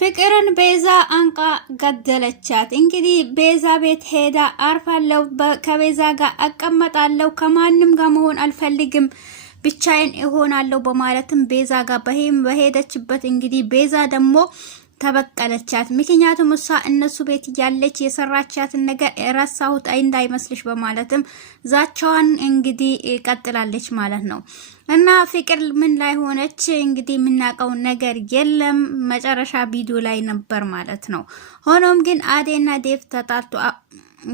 ፍቅርን ቤዛ አንቃ ገደለቻት። እንግዲህ ቤዛ ቤት ሄዳ አርፋለሁ፣ ከቤዛ ጋር አቀመጣለሁ፣ ከማንም ጋር መሆን አልፈልግም፣ ብቻዬን እሆናለሁ በማለትም ቤዛ ጋር በሄደችበት እንግዲህ ቤዛ ደግሞ ተበቀለቻት። ምክንያቱም እሷ እነሱ ቤት ያለች የሰራቻትን ነገር ረሳሁት እንዳይመስልሽ በማለትም ዛቻዋን እንግዲህ ቀጥላለች ማለት ነው። እና ፍቅር ምን ላይ ሆነች እንግዲህ የምናውቀው ነገር የለም። መጨረሻ ቪዲዮ ላይ ነበር ማለት ነው። ሆኖም ግን አዴና ዴቭ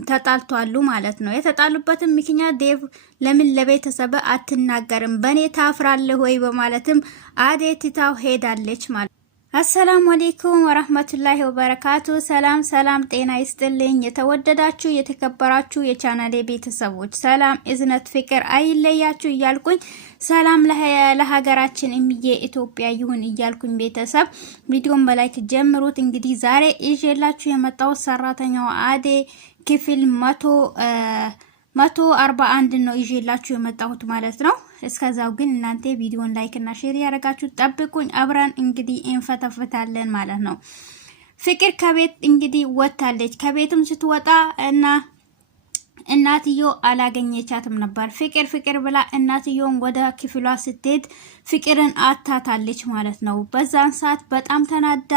ተጣልቷሉ ማለት ነው። የተጣሉበትም ምክንያት ዴቭ ለምን ለቤተሰብ አትናገርም፣ በኔ ታፍራለህ ወይ በማለትም አዴ ትታው ሄዳለች ማለት ነው። አሰላሙ አለይኩም ወራህመቱላሂ ወበረካቱ። ሰላም ጤና ይስጥልኝ። የተወደዳችሁ የተከበራችሁ የቻናሌ ቤተሰቦች ሰላም እዝነት ፍቅር አይለያችሁ እያልኩኝ ሰላም ለሀገራችን እምዬ ኢትዮጵያ ይሁን እያልኩኝ ቤተሰብ ቪዲዮን በላይክ ጀምሩት። እንግዲህ ዛሬ ይዤላችሁ የመጣው ሰራተኛው አዴ ክፍል 141 ነው ይዤላችሁ የመጣሁት ማለት ነው። እስከዛው ግን እናንተ ቪዲዮን ላይክ እና ሼር ያደርጋችሁ ጠብቁኝ። አብረን እንግዲህ እንፈተፍታለን ማለት ነው። ፍቅር ከቤት እንግዲህ ወጣለች። ከቤትም ስትወጣ እና እናትዮ አላገኘቻትም ነበር። ፍቅር ብላ እናትዮን ወደ ክፍሏ ስትሄድ ፍቅርን አታታለች ማለት ነው። በዛን ሰዓት በጣም ተናዳ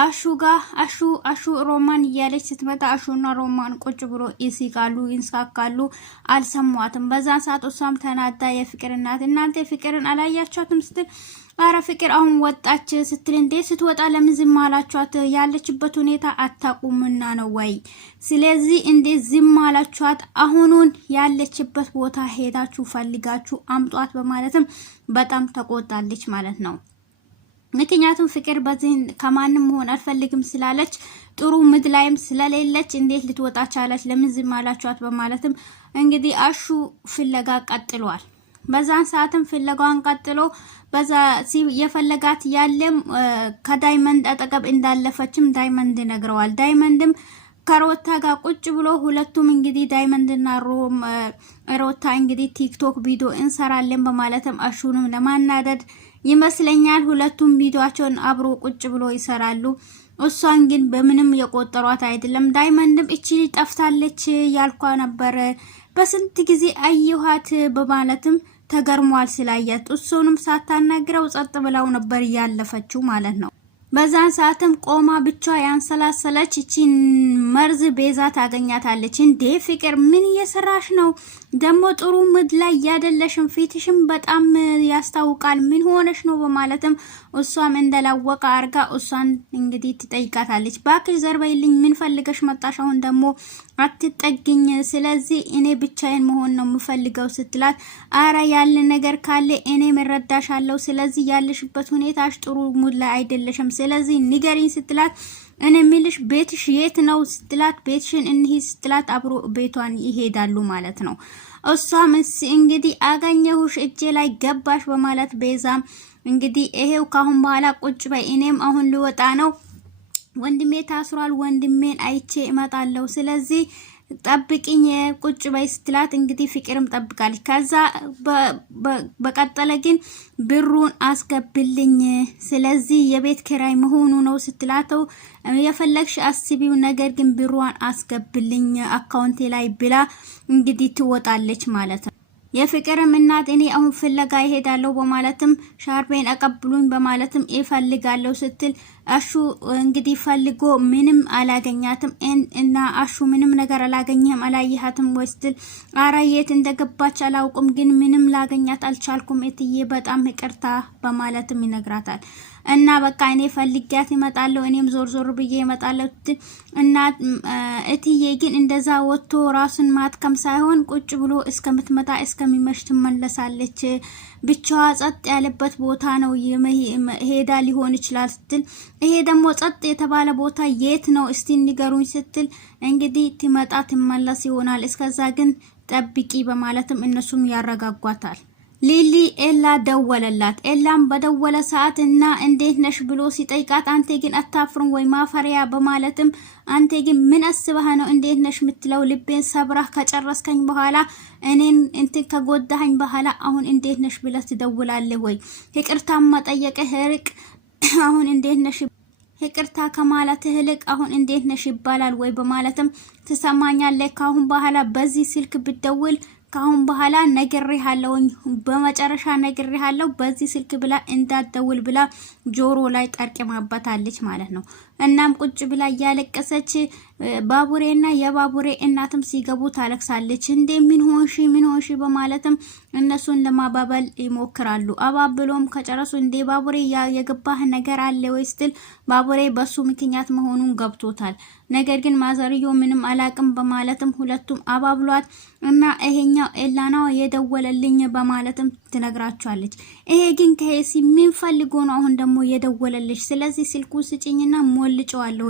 አሹ ሮማን እያለች ስትመጣ አሹና ሮማን ቁጭ ብሎ ይስቃሉ፣ ይንሳካሉ። አልሰሟትም። በዛን ሰዓት እሷም ተናዳ የፍቅር እናት እናንተ ፍቅርን አላያቻትም ስትል አረ ፍቅር አሁን ወጣች ስትል እንዴ ስትወጣ ለምን ዝም አላችኋት? ያለችበት ሁኔታ አታቁምና ነው ወይ? ስለዚህ እንዴ ዝም አላችኋት? አሁኑን ያለችበት ቦታ ሄዳችሁ ፈልጋችሁ አምጧት በማለትም በጣም ተቆጣለች ማለት ነው። ምክንያቱም ፍቅር በዚህ ከማንም መሆን አልፈልግም ስላለች ጥሩ ምድላይም ስለሌለች እንዴት ልትወጣ ቻለች? ለምን ዝም አላችኋት? በማለትም እንግዲህ አሹ ፍለጋ ቀጥሏል። በዛን ሰዓትም ፍለጋዋን ቀጥሎ በዛ የፈለጋት ያለም ከዳይመንድ አጠገብ እንዳለፈችም ዳይመንድ ነግረዋል። ዳይመንድም ከሮታ ጋር ቁጭ ብሎ ሁለቱም እንግዲህ ዳይመንድና ሮታ እንግዲህ ቲክቶክ ቪዲዮ እንሰራለን በማለትም አሹንም ለማናደድ ይመስለኛል ሁለቱም ቪዲዮአቸውን አብሮ ቁጭ ብሎ ይሰራሉ። እሷን ግን በምንም የቆጠሯት አይደለም። ዳይመንድም እቺ ጠፍታለች ያልኳ ነበር፣ በስንት ጊዜ አየኋት በማለትም ተገርሟል ስላያት። እሱንም ሳታናግረው ጸጥ ብላው ነበር ያለፈችው ማለት ነው። በዛን ሰዓትም ቆማ ብቻ ያንሰላሰለች እቺን መርዝ ቤዛ ታገኛታለች። እንዴ ፍቅር ምን እየሰራሽ ነው? ደሞ ጥሩ ምድ ላይ ያደለሽም፣ ፊትሽም በጣም ያስታውቃል፣ ምን ሆነሽ ነው? በማለትም እሷም እንደላወቀ አርጋ እሷን እንግዲህ ትጠይቃታለች። ባክሽ ዘርበይልኝ፣ ምን ፈልገሽ መጣሽ? አሁን ደሞ አትጠግኝ፣ ስለዚህ እኔ ብቻዬን መሆን ነው የምፈልገው ስትላት፣ አረ ያለ ነገር ካለ እኔ መረዳሻለሁ፣ ስለዚህ ያለሽበት ሁኔታሽ ጥሩ ሙድ ላይ አይደለሽም፣ ስለዚህ ንገሪኝ ስትላት፣ እኔ የሚልሽ ቤትሽ የት ነው ስትላት፣ ቤትሽን እንሂድ ስትላት አብሮ ቤቷን ይሄዳሉ ማለት ነው። እሷም እንግዲህ አገኘሁሽ እጄ ላይ ገባሽ በማለት ቤዛም እንግዲህ ይሄው ካሁን በኋላ ቁጭ በይ፣ እኔም አሁን ልወጣ ነው፣ ወንድሜ ታስሯል፣ ወንድሜን አይቼ እመጣለሁ፣ ስለዚህ ጠብቂኝ ቁጭ በይ ስትላት እንግዲህ ፍቅርም ጠብቃለች። ከዛ በቀጠለ ግን ብሩን አስገብልኝ፣ ስለዚህ የቤት ኪራይ መሆኑ ነው ስትላተው የፈለግሽ አስቢው፣ ነገር ግን ብሩን አስገብልኝ አካውንቴ ላይ ብላ እንግዲህ ትወጣለች ማለት ነው። የፍቅርም እናት እኔ አሁን ፍለጋ ይሄዳለሁ በማለትም ሻርፔን አቀብሉኝ በማለትም ይፈልጋለሁ ስትል አሹ እንግዲህ ፈልጎ ምንም አላገኛትም እና አሹ ምንም ነገር አላገኘም አላየሃትም ወስትል አራ የት እንደገባች አላውቅም፣ ግን ምንም ላገኛት አልቻልኩም እትዬ በጣም ይቅርታ በማለትም ይነግራታል። እና በቃ እኔ ፈልጊያት ይመጣለሁ፣ እኔም ዞር ብዬ ይመጣለሁ እና እትዬ ግን እንደዛ ወጥቶ ራሱን ማጥቀም ሳይሆን ቁጭ ብሎ እስከምትመጣ እስከሚመሽ ትመለሳለች፣ ብቻዋ ጸጥ ያለበት ቦታ ነው ሄዳ ሊሆን ይችላል ስትል፣ ይሄ ደግሞ ጸጥ የተባለ ቦታ የት ነው እስቲ ንገሩኝ ስትል እንግዲህ ትመጣ ትመለስ ይሆናል፣ እስከዛ ግን ጠብቂ በማለትም እነሱም ያረጋጓታል። ሊሊ ኤላ ደወለላት። ኤላም በደወለ ሰዓት እና እንዴት ነሽ ብሎ ሲጠይቃት አንተ ግን አታፍሩም ወይ ማፈሪያ በማለትም አንተ ግን ምን አስበህ ነው እንዴት ነሽ ምትለው? ልቤን ሰብራህ ከጨረስከኝ በኋላ እኔን እንትን ከጎዳኸኝ በኋላ አሁን እንዴት ነሽ ብለህ ትደውላለህ ወይ? ይቅርታ መጠየቅህ ርቅ፣ አሁን እንዴት ነሽ ይቅርታ ከማለት ህልቅ አሁን እንዴት ነሽ ይባላል ወይ በማለትም ትሰማኛለህ ካሁን በኋላ በዚህ ስልክ ብደውል ካሁን በኋላ ነግሬሃለሁ በመጨረሻ ነግሬሃለሁ በዚህ ስልክ ብላ እንዳትደውል ብላ ጆሮ ላይ ጠርቅማባታለች ማለት ነው። እናም ቁጭ ብላ ያለቀሰች ባቡሬና የባቡሬ እናትም ሲገቡ ታለቅሳለች። እንዴ ምን ሆንሽ በማለትም እነሱን ለማባበል ይሞክራሉ። አባብሎም ከጨረሱ እንዴ ባቡሬ የገባህ ነገር አለ ወይስ ትል ባቡሬ በሱ ምክንያት መሆኑን ገብቶታል። ነገር ግን ማዘርዮ ምንም አላቅም በማለትም ሁለቱም አባብሏት እና ይሄኛው ኤላናው የደወለልኝ በማለትም ትነግራቸዋለች። ይሄ ግን ከሄሲ ምን ፈልጎ ነው አሁን ደግሞ የደወለልሽ? ስለዚህ ስልኩ ስጪኝና ሞልጨዋለሁ